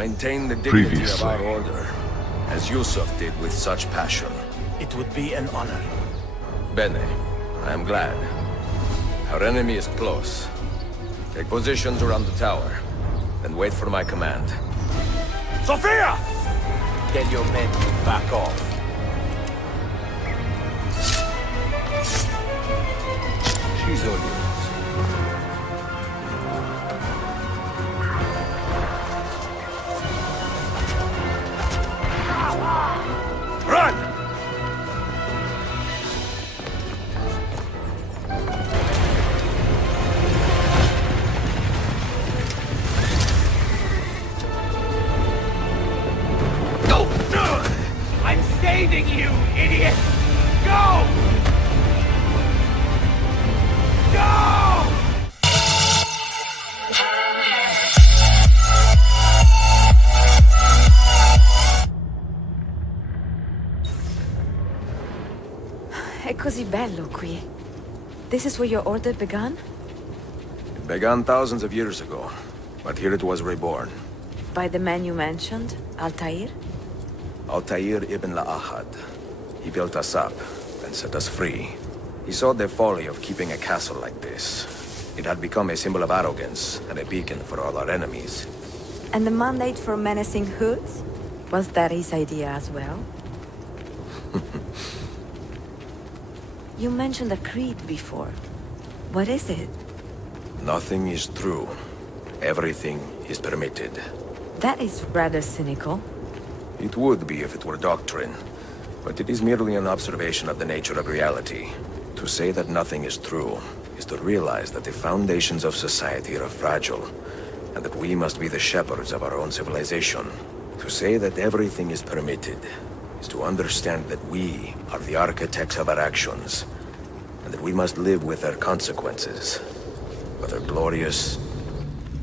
Maintain the dignity of Previously. our order, as Yusuf did with such passion. It would be an honor. Bene, I am glad. Our enemy is close. Take positions around the tower, then wait for my command. Sophia! Tell your men to back off. She's all yours. Run! Go! I'm saving you, idiot! Go! Go! È così bello qui. This is where your order began? It began thousands of years ago, but here it was reborn. By the man you mentioned, Altair? Altair Ibn-La'Ahad. He built us up and set us free. He saw the folly of keeping a castle like this. It had become a symbol of arrogance and a beacon for all our enemies. And the mandate for menacing hoods? Was that his idea as well? You mentioned a creed before. What is it? Nothing is true. Everything is permitted. That is rather cynical. It would be if it were doctrine, but it is merely an observation of the nature of reality. To say that nothing is true is to realize that the foundations of society are fragile, and that we must be the shepherds of our own civilization. To say that everything is permitted is to understand that we are the architects of our actions, and that we must live with their consequences, whether glorious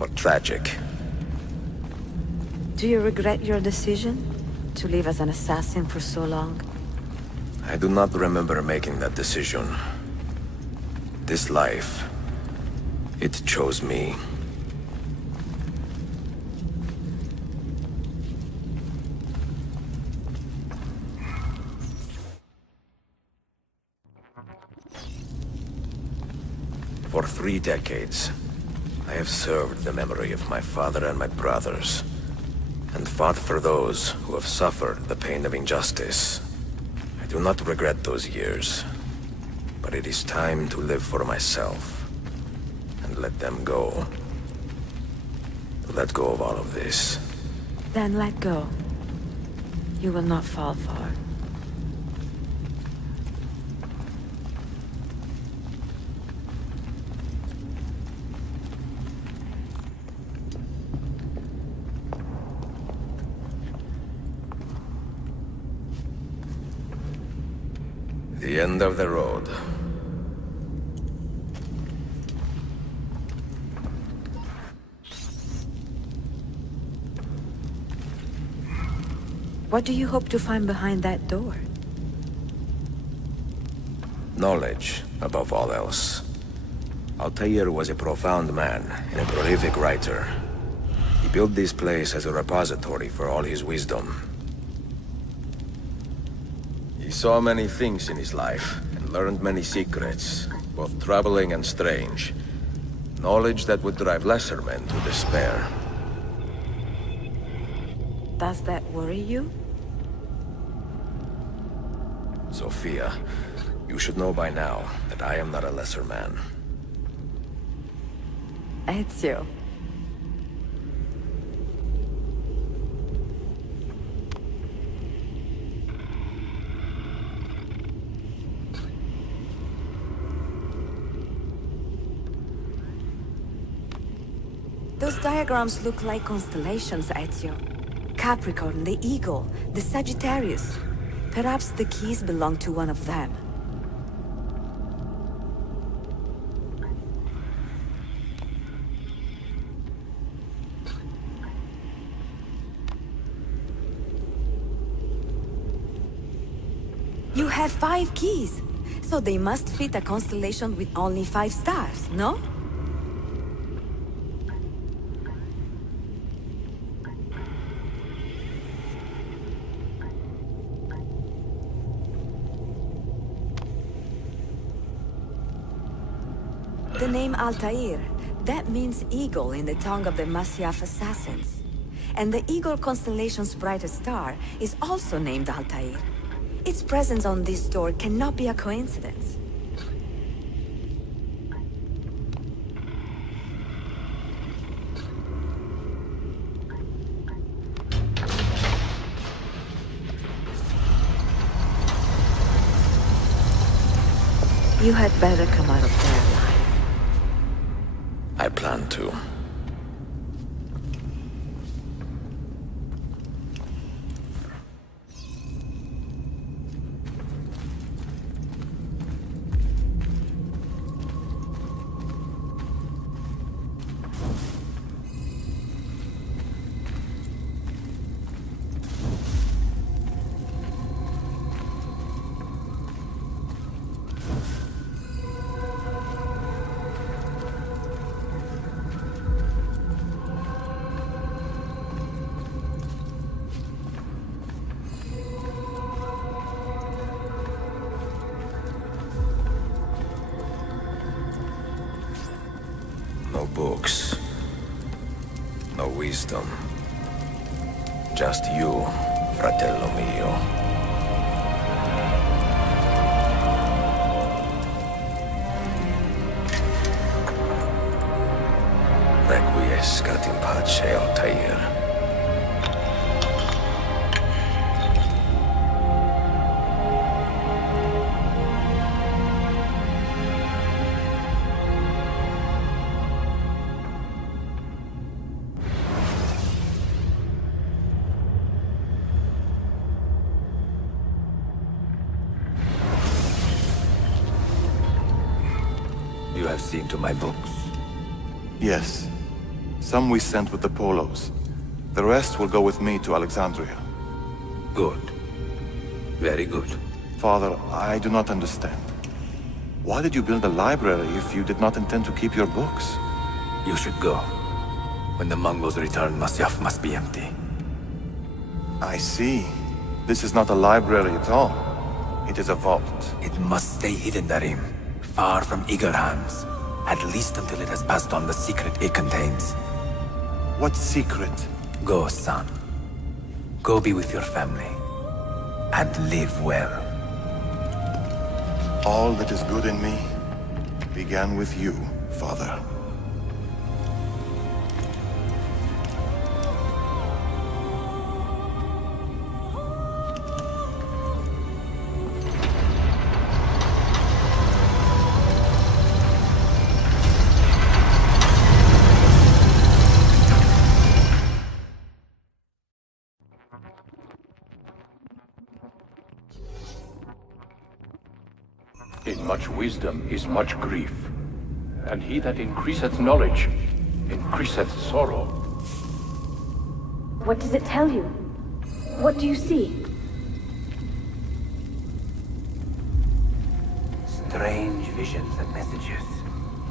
or tragic. Do you regret your decision to live as an assassin for so long? I do not remember making that decision. This life, it chose me. For 3 decades, I have served the memory of my father and my brothers, and fought for those who have suffered the pain of injustice. I do not regret those years, but it is time to live for myself, and let them go. Let go of all of this. Then let go. You will not fall far. The end of the road. What do you hope to find behind that door? Knowledge, above all else. Altair was a profound man and a prolific writer. He built this place as a repository for all his wisdom. He saw many things in his life, and learned many secrets, both troubling and strange. Knowledge that would drive lesser men to despair. Does that worry you? Sophia, you should know by now that I am not a lesser man. Ezio. Those diagrams look like constellations, Ezio. Capricorn, the Eagle, the Sagittarius. Perhaps the keys belong to one of them. You have 5 keys, so they must fit a constellation with only 5 stars, no? The name Altaïr, that means eagle in the tongue of the Masyaf assassins. And the eagle constellation's brightest star is also named Altaïr. Its presence on this door cannot be a coincidence. You had better come out of there alive. I plan to. No books. No wisdom. Just you, fratello mio. Requiescat in pace, Altair. You have seen to my books. Yes. Some we sent with the Polos. The rest will go with me to Alexandria. Good. Very good. Father, I do not understand. Why did you build a library if you did not intend to keep your books? You should go. When the Mongols return, Masyaf must be empty. I see. This is not a library at all. It is a vault. It must stay hidden, Darim. Far from eager hands. At least until it has passed on the secret it contains. What secret? Go, son. Go be with your family. And live well. All that is good in me began with you, Father. In much wisdom is much grief, and he that increaseth knowledge increaseth sorrow. What does it tell you? What do you see? Strange visions and messages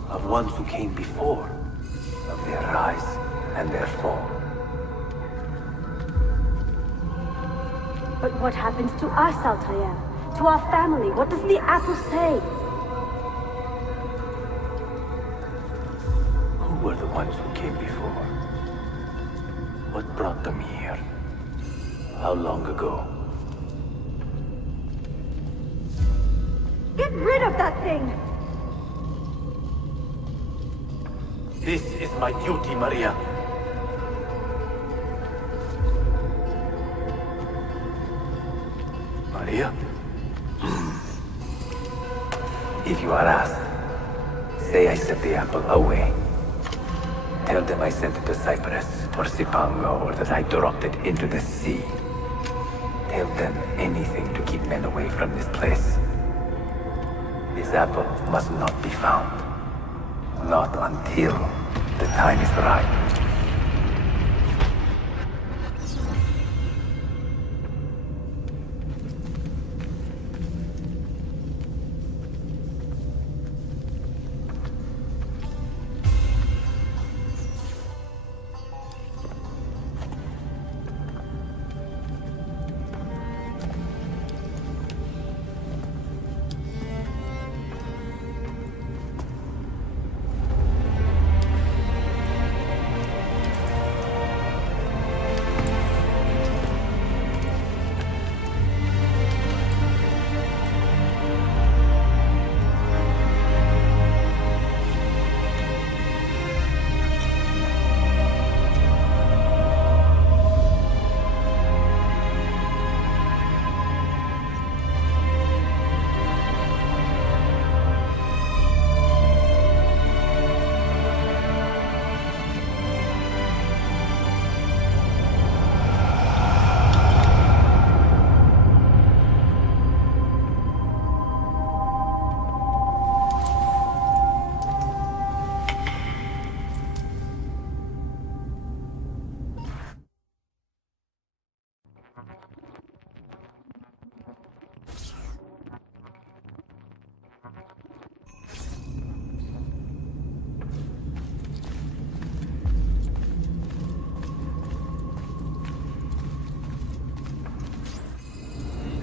of ones who came before, of their rise and their fall. But what happens to us, Altair? To our family? What does the apple say? Who were the ones who came before? What brought them here? How long ago? Get rid of that thing! This is my duty, Maria. Maria? If you are asked, say I sent the apple away. Tell them I sent it to Cyprus, or Cipango, or that I dropped it into the sea. Tell them anything to keep men away from this place. This apple must not be found. Not until the time is right.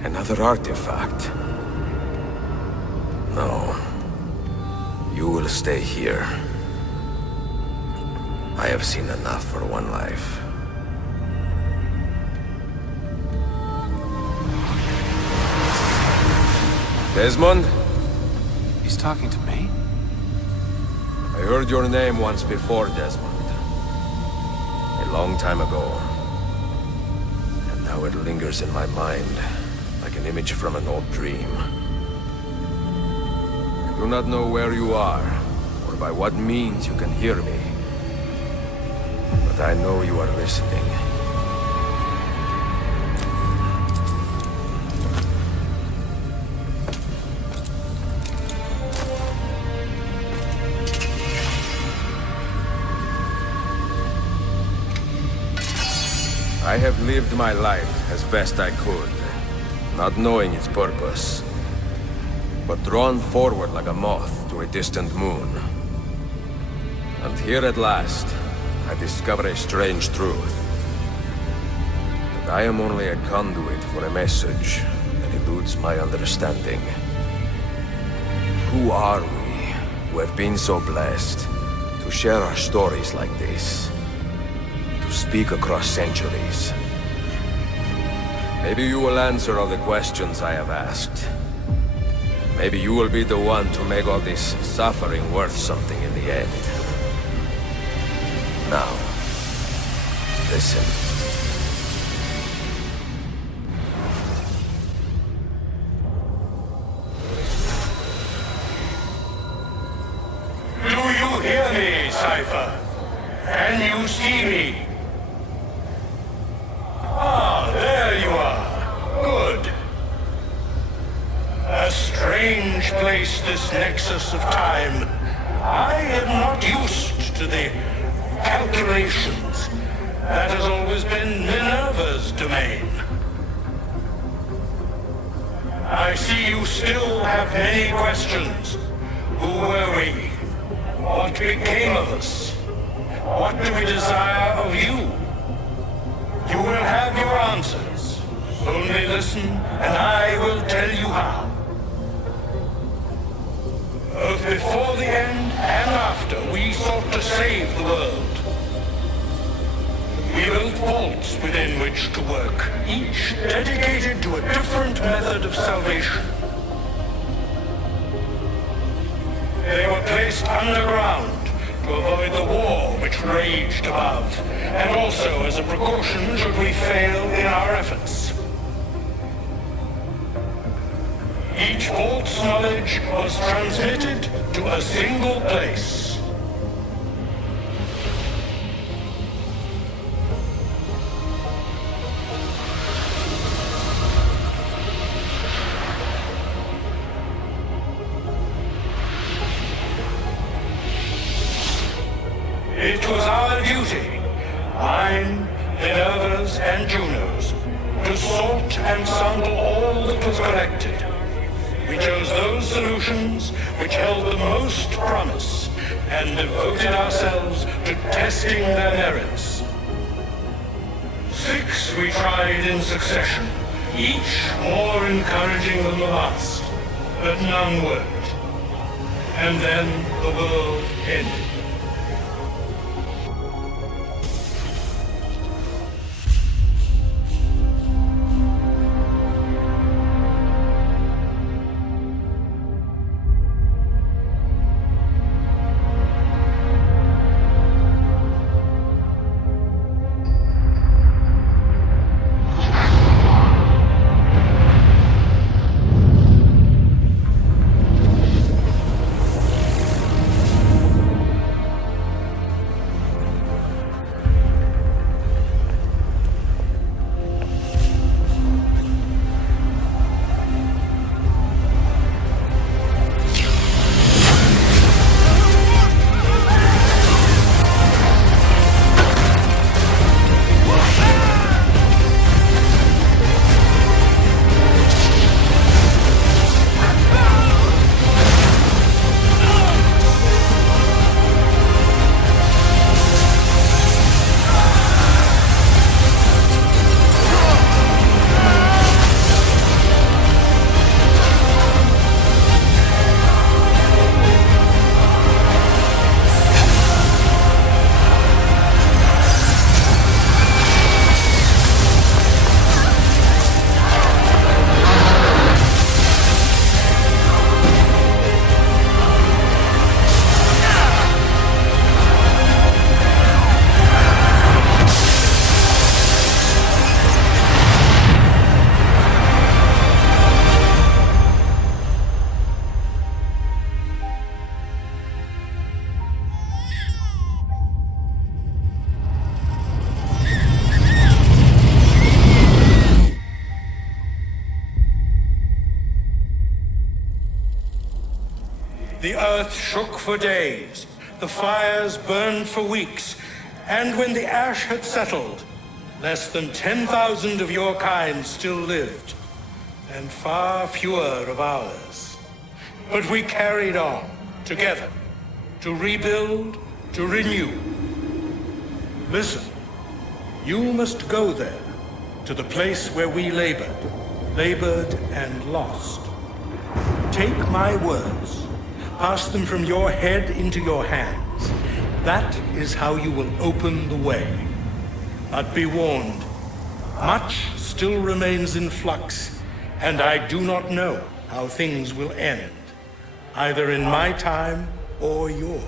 Another artifact. No. You will stay here. I have seen enough for one life. Desmond? He's talking to me? I heard your name once before, Desmond. A long time ago. And now it lingers in my mind, like an image from an old dream. I do not know where you are, or by what means you can hear me. But I know you are listening. I have lived my life as best I could, not knowing its purpose, but drawn forward like a moth to a distant moon. And here at last, I discover a strange truth. That I am only a conduit for a message that eludes my understanding. Who are we, who have been so blessed, to share our stories like this? To speak across centuries. Maybe you will answer all the questions I have asked. Maybe you will be the one to make all this suffering worth something in the end. Now, listen. Do you hear me, Cypher? Can you see me? Ah, there you are. Good. A strange place, this nexus of time. I am not used to the calculations. That has always been Minerva's domain. I see you still have many questions. Who were we? What became of us? What do we desire of you? You will have your answers. Only listen, and I will tell you how. Both before the end and after, we sought to save the world. We built vaults within which to work, each dedicated to a different method of salvation. They were placed underground to avoid the war which raged above, and also as a precaution should we fail in our efforts. Each vault's knowledge was transmitted to a single place. It was our duty, mine, Minerva's, and Juno's, to sort and sample all that was collected. We chose those solutions which held the most promise, and devoted ourselves to testing their merits. 6 we tried in succession, each more encouraging than the last, but none worked. And then the world ended. earth shook for days, the fires burned for weeks, and when the ash had settled, less than 10,000 of your kind still lived, and far fewer of ours. But we carried on, together, to rebuild, to renew. Listen, you must go there, to the place where we labored and lost. Take my words, pass them from your head into your hands. That is how you will open the way. But be warned, much still remains in flux, and I do not know how things will end, either in my time or yours.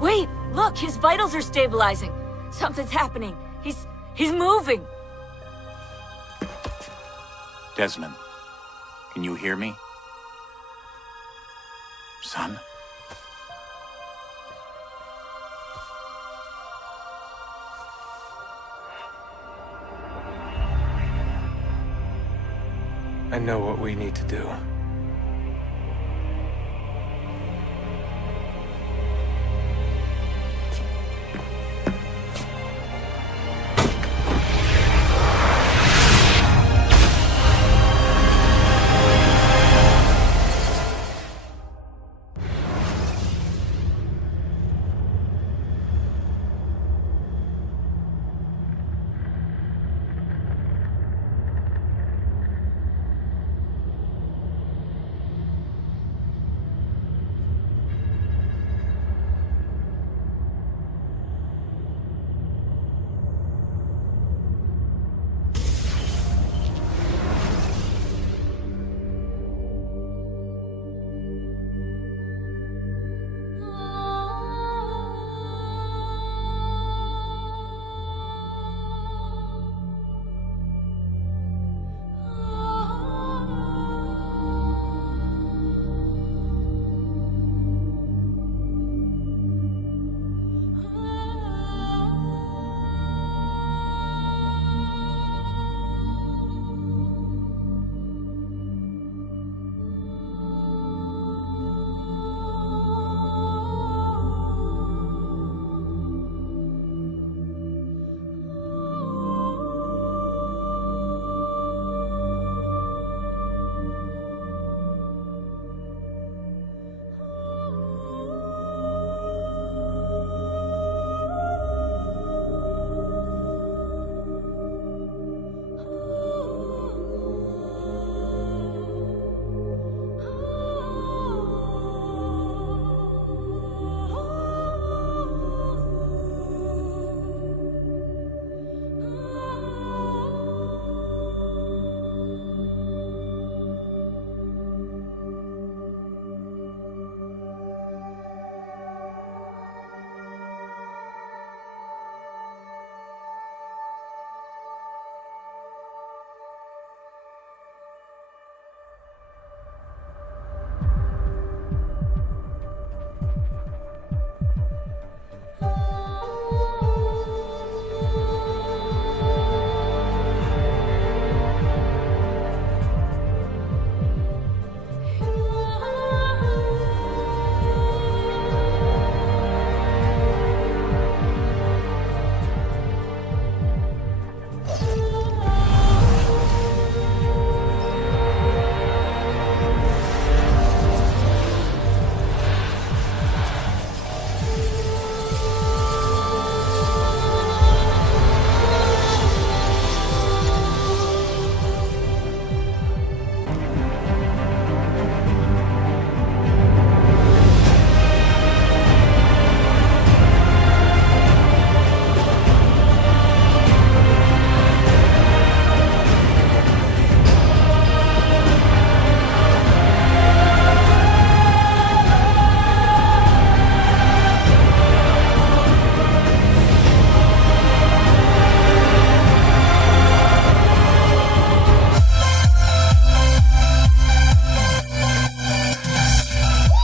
Wait, look, his vitals are stabilizing. Something's happening. He's moving. Desmond, can you hear me? Son? I know what we need to do.